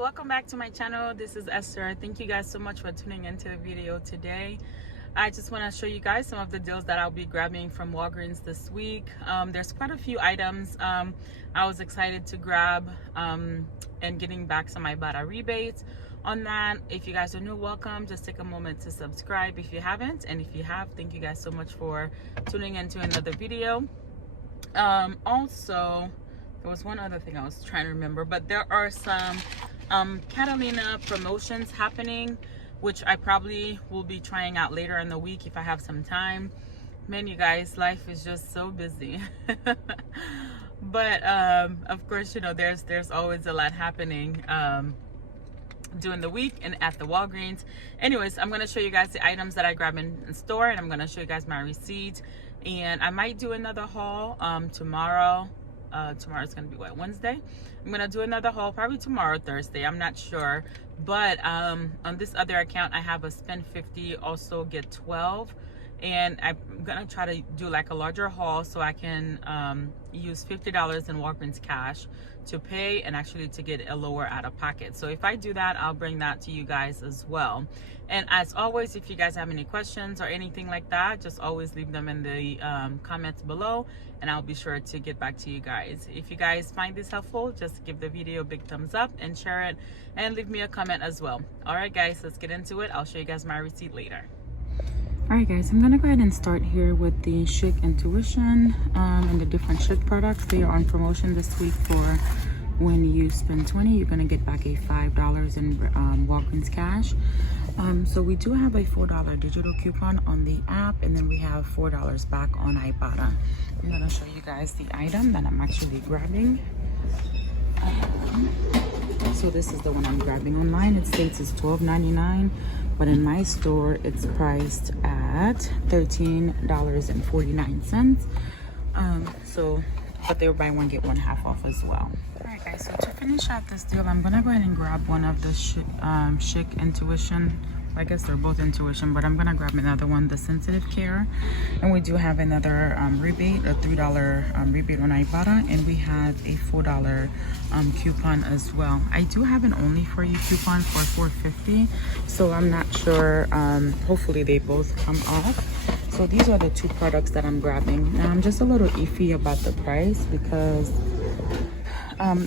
welcome back to my channel. This is Esther. Thank you guys so much for tuning into the video today. I just want to show you guys some of the deals that I'll be grabbing from Walgreens this week. There's quite a few items I was excited to grab and getting back some Ibotta rebates on that. If you guys are new, welcome. Just take a moment to subscribe if you haven't, and if you have, thank you guys so much for tuning into another video. Also, there was one other thing I was trying to remember, but there are some Catalina promotions happening, which I probably will be trying out later in the week if I have some time. Man, you guys, life is just so busy. But of course, you know, there's always a lot happening during the week and at the Walgreens. Anyways, I'm going to show you guys the items that I grab in store, and I'm going to show you guys my receipt. And I might do another haul tomorrow. Tomorrow's gonna be what, Wednesday? I'm gonna do another haul probably tomorrow, Thursday, I'm not sure. But on this other account I have a spend 50 also get 12, and I'm gonna try to do like a larger haul so I can use $50 in Walgreens cash to pay and actually to get a lower out of pocket. So if I do that, I'll bring that to you guys as well. And as always, if you guys have any questions or anything like that, just always leave them in the comments below, and I'll be sure to get back to you guys. If you guys find this helpful, just give the video a big thumbs up and share it, and leave me a comment as well. All right guys, let's get into it. I'll show you guys my receipt later. All right guys, I'm gonna go ahead and start here with the Chic Intuition and the different Chic products. They are on promotion this week. For when you spend 20, you're gonna get back a $5 in Walgreens cash. So we do have a $4 digital coupon on the app, and then we have $4 back on Ibotta. I'm gonna show you guys the item that I'm actually grabbing. So this is the one I'm grabbing. Online it states it's $12.99, but in my store it's priced at $13.49. But they were buy one get one half off as well. All right guys, so to finish out this deal, I'm gonna go ahead and grab one of the Chic Intuition. I guess they're both Intuition, but I'm gonna grab another one, the Sensitive Care. And we do have another rebate, a $3 rebate on Ibotta, and we have a $4 coupon as well. I do have an Only For You coupon for $4.50, so I'm not sure. Hopefully they both come off. So these are the two products that I'm grabbing. Now I'm just a little iffy about the price because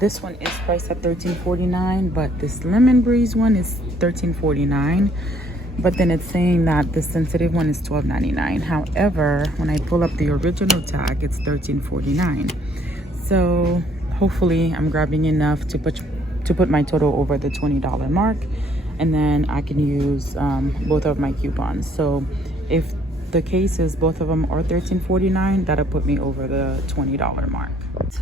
this one is priced at $13.49, but this Lemon Breeze one is $13.49. But then it's saying that the Sensitive one is $12.99. However, when I pull up the original tag, it's $13.49. So hopefully I'm grabbing enough to put my total over the $20 mark, and then I can use both of my coupons. So if the case is both of them are $13.49, that'll put me over the $20 mark.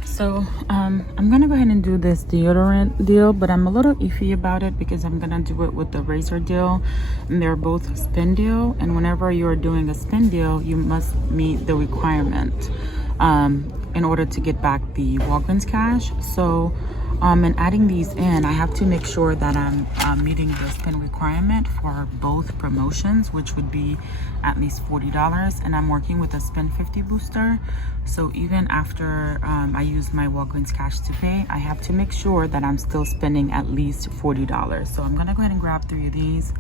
So I'm gonna go ahead and do this deodorant deal, but I'm a little iffy about it because I'm gonna do it with the razor deal, and they're both spin deal. And whenever you're doing a spin deal, you must meet the requirement in order to get back the Walgreens cash. So and adding these in, I have to make sure that I'm meeting the spin requirement for both promotions, which would be at least $40. And I'm working with a spin 50 booster. So even after I use my Walgreens cash to pay, I have to make sure that I'm still spending at least $40. So I'm gonna go ahead and grab 3 of these.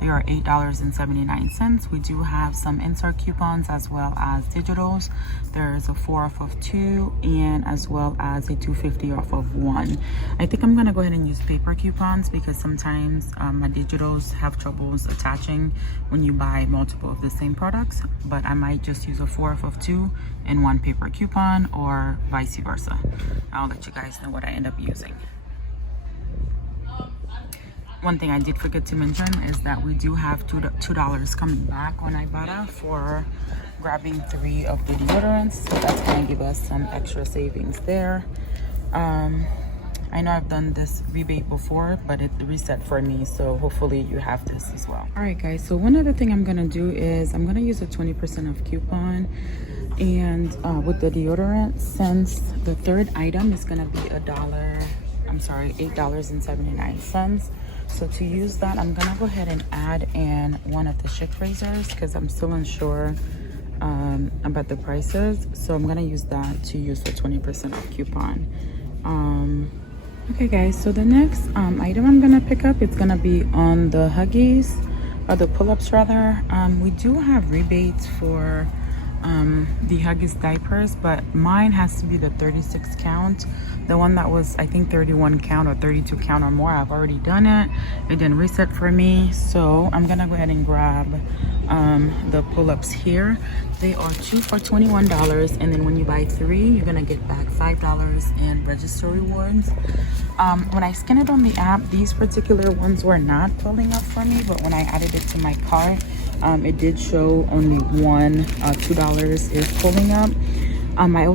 They are $8.79. We do have some insert coupons as well as digitals. There's a 4 off of 2, and as well as a $2.50 off of 1. I think I'm gonna go ahead and use paper coupons because sometimes my digitals have troubles attaching when you buy multiple of the same products. But I might just use a 4 off of 2 and 1 paper coupon, or vice versa. I'll let you guys know what I end up using. One thing I did forget to mention is that we do have $2 coming back on Ibotta for grabbing 3 of the deodorants. So that's going to give us some extra savings there. I know I've done this rebate before, but it reset for me. So hopefully you have this as well. All right, guys. So one other thing I'm going to do is I'm going to use a 20% off coupon. And with the deodorant, since the third item is going to be $8.79. So to use that, I'm gonna go ahead and add in one of the Chic razors because I'm still unsure about the prices. So I'm gonna use that to use the 20% off coupon. Okay guys, so the next item I'm gonna pick up, it's gonna be on the Huggies, or the pull-ups rather. We do have rebates for the Huggies diapers, but mine has to be the 36 count. The one that was, I think, 31 count or 32 count or more, I've already done it. It didn't reset for me, so I'm gonna go ahead and grab the pull-ups here. They are 2 for $21, and then when you buy 3, you're gonna get back $5 in register rewards. When I scanned it on the app, these particular ones were not pulling up for me, but when I added it to my cart, it did show only one $2 is pulling up. I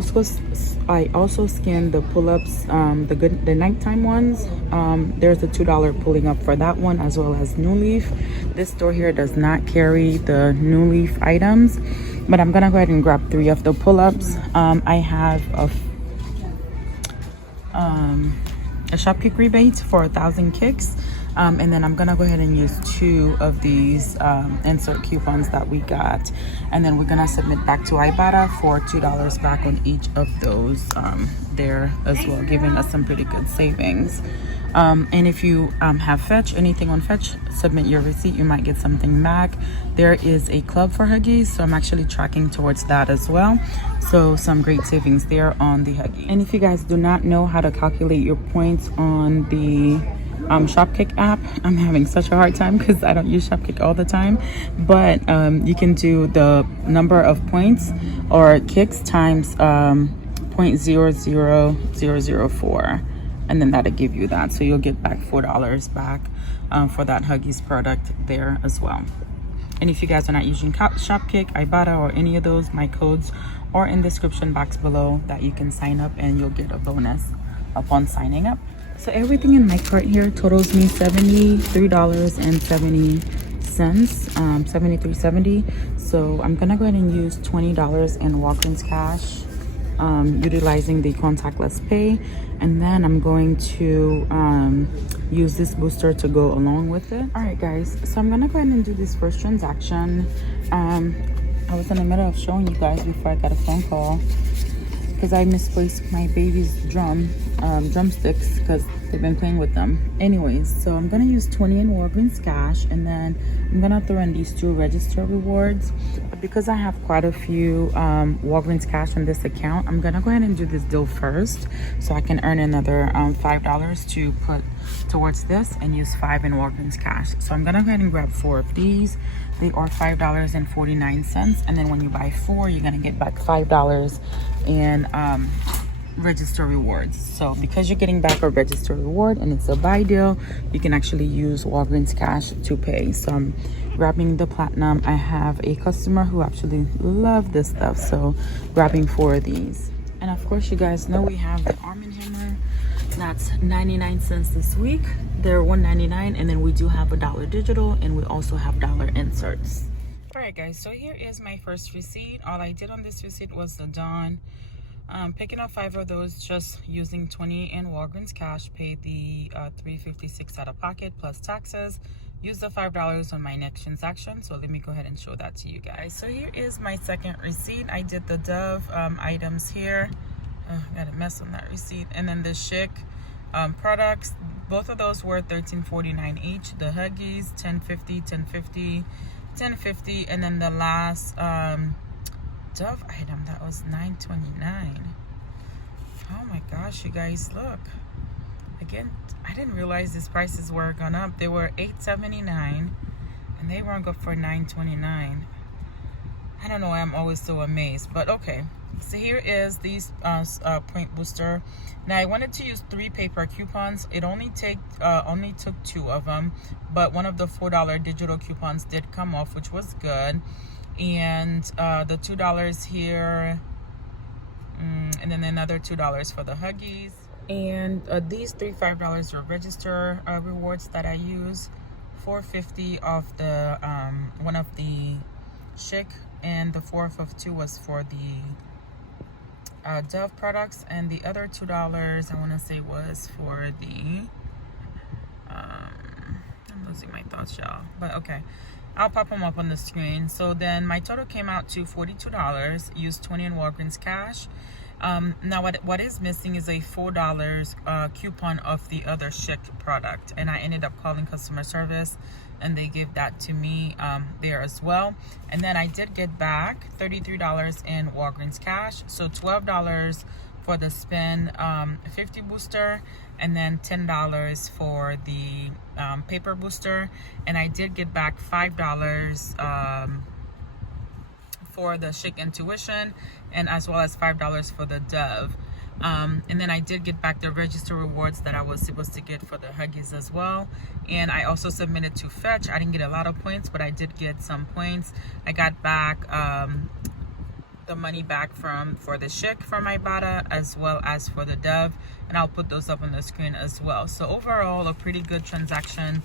also scanned the pull-ups, the nighttime ones. There's a $2 pulling up for that one, as well as New Leaf. This store here does not carry the New Leaf items, but I'm gonna go ahead and grab 3 of the pull-ups. I have a shop kick rebate for 1,000 kicks, and then I'm gonna go ahead and use 2 of these insert coupons that we got, and then we're gonna submit back to Ibotta for $2 back on each of those there as well, giving us some pretty good savings. And if you have Fetch, anything on Fetch, submit your receipt, you might get something back. There is a club for Huggies, so I'm actually tracking towards that as well. So some great savings there on the Huggies. And if you guys do not know how to calculate your points on the Shopkick app, I'm having such a hard time because I don't use Shopkick all the time, but you can do the number of points or kicks times 0.00004, and then that'll give you that, so you'll get back $4 back for that Huggies product there as well. And if you guys are not using Shopkick, Ibotta, or any of those, my codes are in the description box below that you can sign up, and you'll get a bonus upon signing up. So everything in my cart here totals me $73.70, $73.70. So I'm gonna go ahead and use $20 in Walgreens cash, utilizing the contactless pay, and then I'm going to use this booster to go along with it. All right guys, so I'm gonna go ahead and do this first transaction. I was in the middle of showing you guys before I got a phone call because I misplaced my baby's drumsticks because they've been playing with them. Anyways, so I'm gonna use 20 in Walgreens cash, and then I'm gonna throw in these 2 register rewards. But because I have quite a few Walgreens cash in this account, I'm gonna go ahead and do this deal first so I can earn another $5 to put towards this and use 5 in Walgreens cash. So I'm gonna go ahead and grab 4 of these. They are $5.49, and then when you buy 4, you're gonna get back $5 in register rewards. So because you're getting back a register reward and it's a buy deal, you can actually use Walgreens cash to pay. So I'm grabbing the platinum. I have a customer who actually loved this stuff, so grabbing 4 of these. And of course, you guys know we have the Arm & Hammer. That's 99 cents this week. They're $1.99, and then we do have a $1 digital, and we also have $1 inserts. All right guys, so here is my first receipt. All I did on this receipt was the Dawn. Picking up 5 of those, just using 20 in Walgreens cash, paid the $3.56 out of pocket plus taxes. Used the $5 on my next transaction, so let me go ahead and show that to you guys. So here is my second receipt. I did the Dove items here. Got a mess on that receipt. And then the Schick products, both of those were $13.49 each. The Huggies, $10.50, $10.50, $10.50, and then the last Dove item, that was $9.29. Oh my gosh, you guys, look. Again, I didn't realize these prices were gone up. They were $8.79 and they weren't up for $9.29. I don't know why I'm always so amazed, but okay. So here is these point booster. Now I wanted to use 3 paper coupons. It only took 2 of them, but one of the $4 digital coupons did come off, which was good. And the $2 here, and then another $2 for the Huggies. And these 3 $5 were register rewards that I use. $4.50 off the one of the Schick, and the 4th of 2 was for the Dove products, and the other $2 I want to say was for the I'm losing my thoughts, y'all, but okay, I'll pop them up on the screen. So then my total came out to $42. Used 20 in Walgreens cash. Now what is missing is a $4 coupon of the other Schick product, and I ended up calling customer service and they gave that to me there as well. And then I did get back $33 in Walgreens cash, so $12 for the spin 50 booster, and then $10 for the paper booster. And I did get back $5 for the Schick Intuition, and as well as $5 for the Dove. And then I did get back the register rewards that I was supposed to get for the Huggies as well. And I also submitted to Fetch. I didn't get a lot of points, but I did get some points. I got back the money back for the Schick from Ibotta, as well as for the Dove, and I'll put those up on the screen as well. So overall, a pretty good transaction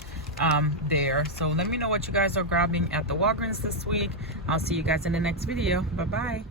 there. So let me know what you guys are grabbing at the Walgreens this week. I'll see you guys in the next video. Bye bye.